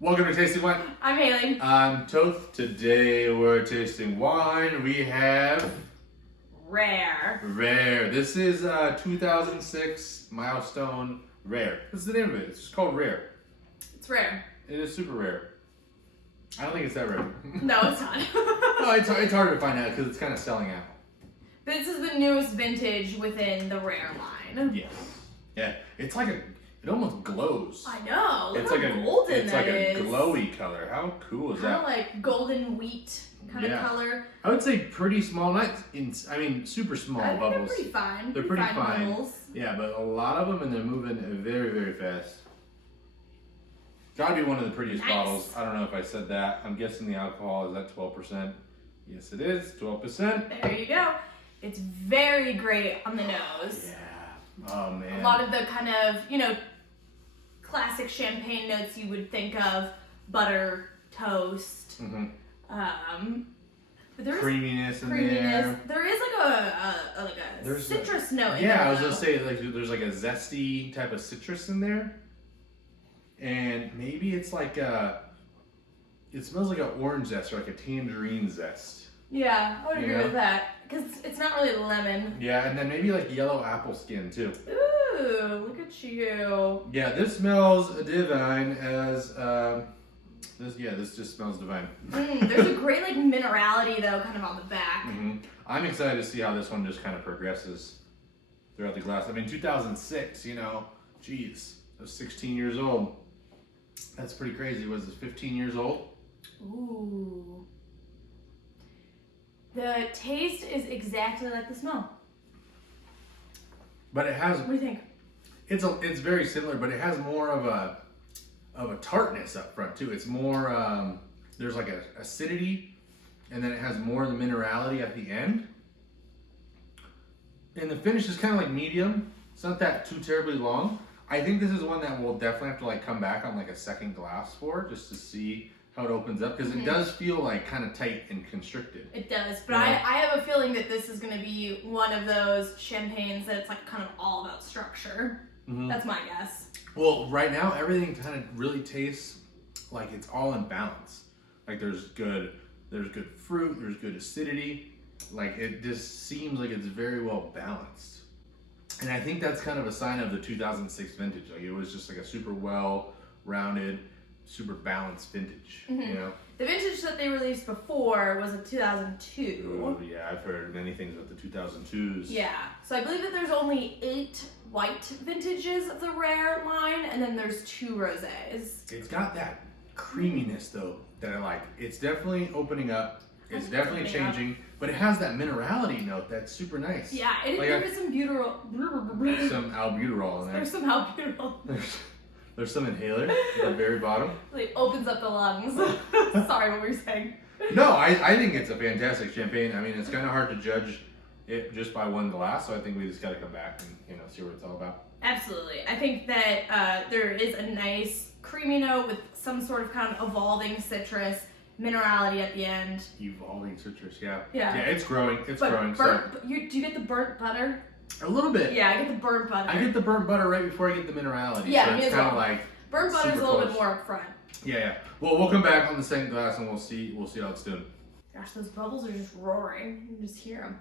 Welcome to Tasting Wine. I'm Haley. I'm Toth. Today we're tasting wine. We have Rare. This is 2006 Milestone Rare. What's the name of it? It's just called Rare. It's rare. It is super rare. I don't think it's that rare. No, it's not. No, it's hard to find out because it's kind of selling out. This is the newest vintage within the rare line. Yes. Yeah. It's like it almost glows. I know. Look It's how like golden it's that like is. a glowy color. How cool is Kind that? of like golden wheat kind of color. I would say pretty small, super small I think bubbles. they're pretty fine. They're pretty fine. Bubbles. Yeah, but a lot of them, and they're moving very, very fast. Gotta be one of the prettiest Nice. bottles. I don't know if I said that. I'm guessing the alcohol is at 12%. Yes, it is, 12%. There you go. It's very great on the nose. Yeah. Oh man. A lot of the kind of, classic champagne notes you would think of: butter, toast. Mm-hmm. But there is Creaminess in creaminess. there. There is like a citrus note in there. Yeah, I was though. gonna say there's like a zesty type of citrus in there, and maybe it's like it smells like an orange zest or like a tangerine zest. Yeah, I would agree Yeah. with that because it's not really lemon. Yeah, and then maybe like yellow apple skin too. Ooh, look at you. Yeah, this smells divine as this just smells divine. There's a great like minerality though, kind of on the back. I'm excited to see how this one just kind of progresses throughout the glass. I mean, 2006, geez, I was 16 years old. That's pretty crazy. Was it 15 years old? Ooh. The taste is exactly like the smell. But it has. What do you think? It's very similar, but it has more of a tartness up front too. It's more there's like a acidity, and then it has more of the minerality at the end. And the finish is kind of like medium. It's not that too terribly long. I think this is one that we'll definitely have to like come back on like a second glass for, just to see how it opens up, because it does feel like kind of tight and constricted. It does, but Yeah. I have a feeling that this is going to be one of those champagnes that's like kind of all about structure. That's my guess. Well, right now everything kind of really tastes like it's all in balance. Like there's good fruit, there's good acidity. Like it just seems like it's very well balanced. And I think that's kind of a sign of the 2006 vintage. Like it was just like a super well-rounded, super balanced vintage. The vintage that they released before was a 2002. Oh yeah, I've heard many things about the 2002s. Yeah, so I believe that there's only 8 white vintages of the rare line, and then there's 2 rosés. It's got that creaminess though that I like. It's definitely opening up. It's definitely opening up. changing, but it has that minerality note that's super nice. Yeah, it Like there is some butyrol. some albuterol in there. There's some albuterol. There's some inhaler at the very bottom. Like opens up the lungs. Sorry, what were you saying? No, I think it's a fantastic champagne. I mean, it's kind of hard to judge it just by one glass, so I think we just got to come back and see what it's all about. Absolutely. I think that there is a nice creamy note with some sort of kind of evolving citrus, minerality at the end. Evolving citrus, yeah. Yeah. Yeah, it's growing. It's But growing. burnt, do you get the burnt butter? So a little bit. Yeah, I get the burnt butter. I get the burnt butter right before I get the minerality. Yeah, so me it's as kind of well. like Burnt butter is a super little bit close. more up front. Yeah. Well, we'll come back on the second glass and we'll see how it's doing. Gosh, those bubbles are just roaring. You can just hear them.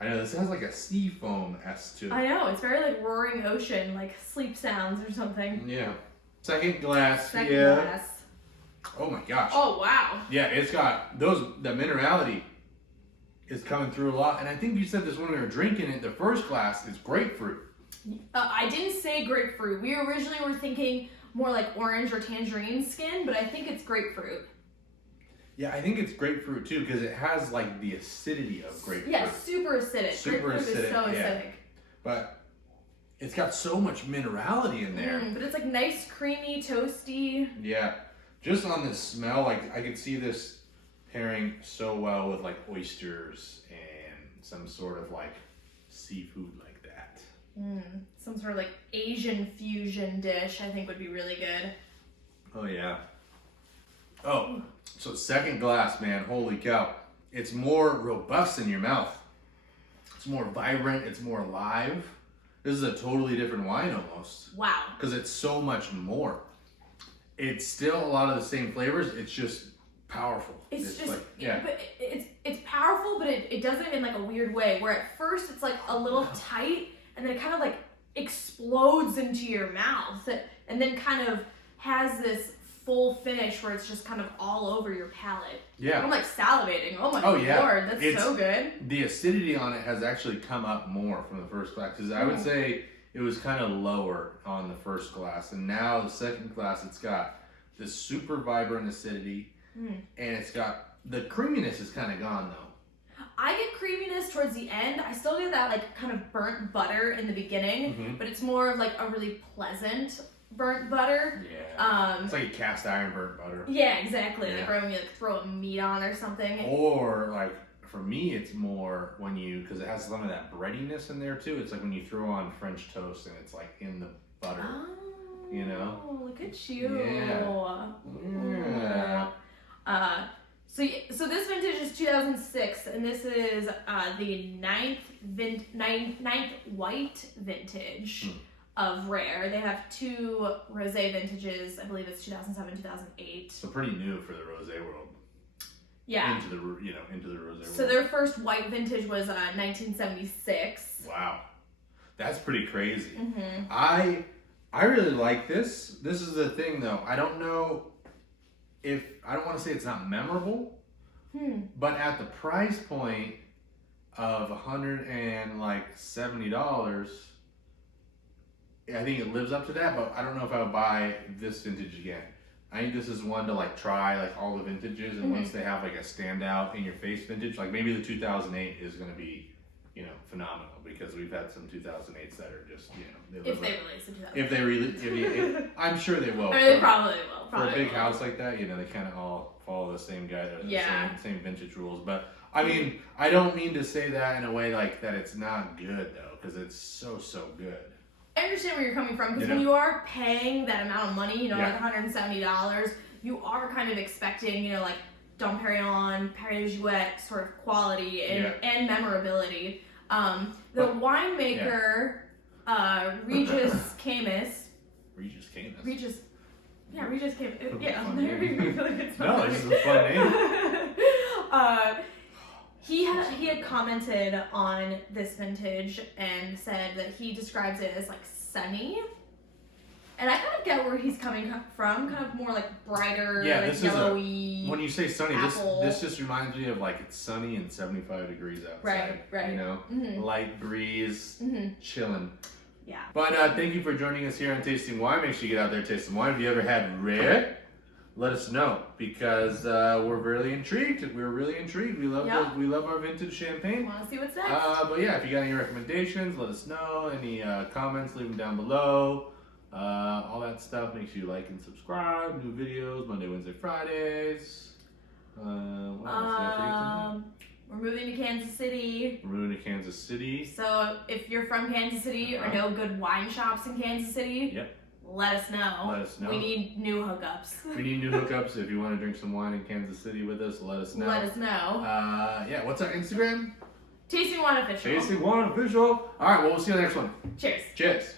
I know this has like a sea foam-esque to it. I know, it's very like roaring ocean, like sleep sounds or something. Yeah. Second glass. Second yeah. glass. Oh my gosh. Oh, wow. Yeah, it's got the minerality is coming through a lot. And I think you said this when we were drinking it, the first glass is grapefruit. I didn't say grapefruit. We originally were thinking more like orange or tangerine skin, but I think it's grapefruit. Yeah, I think it's grapefruit too, because it has like the acidity of grapefruit. Yeah, super acidic. Super grapefruit acidic, is so yeah. acidic. But it's got so much minerality in there. But it's like nice, creamy, toasty. Yeah. Just on the smell, like I could see this pairing so well with like oysters and some sort of like seafood like that. Some sort of like Asian fusion dish I think would be really good. Oh yeah. Oh, so second glass, man, holy cow. It's more robust in your mouth. It's more vibrant, it's more alive. This is a totally different wine almost. Wow. Because it's so much more. it's still a lot of the same flavors. It's just powerful. It's just, like, yeah. but it's powerful, but it does it in like a weird way. Where at first it's like a little tight, and then it kind of like explodes into your mouth, and then kind of has this full finish where it's just kind of all over your palate. Yeah. I'm like salivating. Oh my yeah. lord, that's so good. The acidity on it has actually come up more from the first glass, because I would say it was kind of lower on the first glass, and now the second glass, it's got this super vibrant acidity, and it's got the creaminess is kind of gone though. I get creaminess towards the end. I still get that like kind of burnt butter in the beginning, but it's more of like a really pleasant burnt butter. Yeah. It's like a cast iron burnt butter. Yeah, exactly. Yeah. Like right when you like throw a meat on or something. Or like for me, it's more when you, because it has some of that breadiness in there too. It's like when you throw on French toast and it's like in the butter. Oh, you know? Look at you. Yeah. So this vintage is 2006, and this is the ninth white vintage of Rare. They have two rosé vintages. I believe it's 2007, 2008. So pretty new for the rosé world. Yeah. Into the rosé world. So their first white vintage was 1976. Wow, that's pretty crazy. Mm-hmm. I really like this. This is the thing though. I don't know if, I don't want to say it's not memorable, but at the price point of $170, I think it lives up to that, but I don't know if I would buy this vintage again. I think this is one to like try like all the vintages, and once they have like a standout in your face vintage, like maybe the 2008 is going to be, you know, phenomenal, because we've had some 2008s that are just, you know, If they release in 2008. if they release, I'm sure they will. I mean, they probably will. For a big house like that, you know, they kind of all follow the same guide, or the same vintage rules. But I mean, I don't mean to say that in a way like that it's not good though, because it's so good. I understand where you're coming from, because when you are paying that amount of money, you know, like $170, you are kind of expecting, you know, like Dom Perignon, Perrier-Jouet sort of quality and memorability. The winemaker, Regis Camus. Regis Camus. Regis Camus. Yeah, Fun there name. we go. It's No, this is a fun name. He had commented on this vintage and said that he describes it as like sunny, and I kind of get where he's coming from, kind of more like brighter, like this yellowy. When you say sunny, apple. this just reminds me of like it's sunny and 75 degrees outside. Right. You know, light breeze, chilling. Yeah. But thank you for joining us here on Tasting Wine. Make sure you get out there, taste some wine. If you ever had Rare, let us know, because we're really intrigued. We're really intrigued. We love we love our vintage champagne. Want to see what's next? But yeah, if you got any recommendations, let us know. Any comments, leave them down below. All that stuff. Make sure you like and subscribe. New videos Monday, Wednesday, Fridays. What else? Did I forget something? We're moving to Kansas City. We're moving to Kansas City. So if you're from Kansas City or know good wine shops in Kansas City, let us know. Let us know. We need new hookups. We need new hookups. If you want to drink some wine in Kansas City with us, let us know. Let us know. Yeah, what's our Instagram? Tasting Wine Official. Tasting Wine Official. All right, well, we'll see you on the next one. Cheers. Cheers.